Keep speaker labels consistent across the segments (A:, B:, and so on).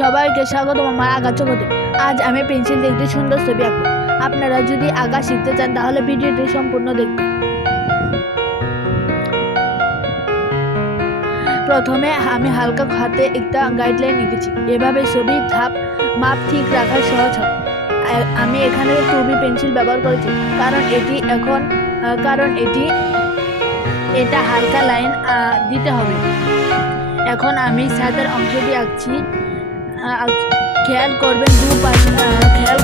A: সবাইকে স্বাগতম, আমার আঁকা জগতে আজ আমি পেন্সিল দিয়ে একটি সুন্দর ছবি আঁকবো। আপনারা যদি আঁকা শিখতে চান, তাহলে ভিডিওটি সম্পূর্ণ দেখবেন। প্রথমে আমি হালকা হাতে একটা গাইডলাইন এঁকেছি এভাবে ছবি ধাপ, মাপ ঠিক রাখা সহজ হয় আমি এখানে টুবি পেন্সিল ব্যবহার করেছি। কারণ এটি এখন কারণ এটি, এটা হালকা লাইন দিতে হবে। এখন আমি ছাদের অংশটি আঁকছি। খেয়াল করবেন দু পাশ আহ, খেয়াল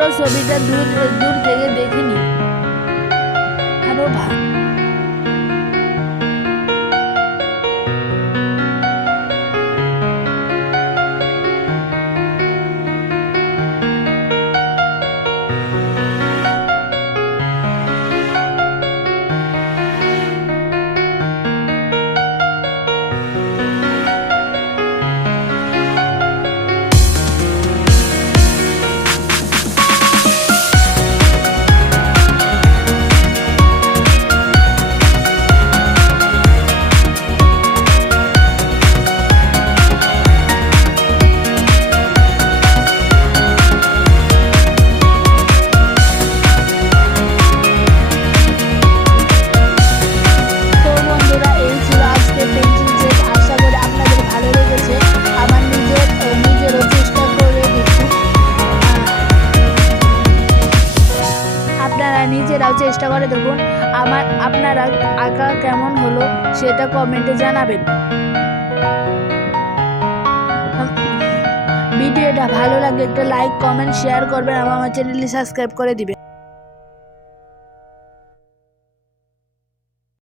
A: পুরো ছবিটা দূর দূর থেকে দেখে নিই আরও ভালো আমার, আপনারা আঁকা কেমন হলো সেটা কমেন্টে জানাবেন। ভিডিওটা ভালো লাগলে একটা লাইক কমেন্ট শেয়ার করবেন, আমার আমার চ্যানেলটি সাবস্ক্রাইব করে দিবেন।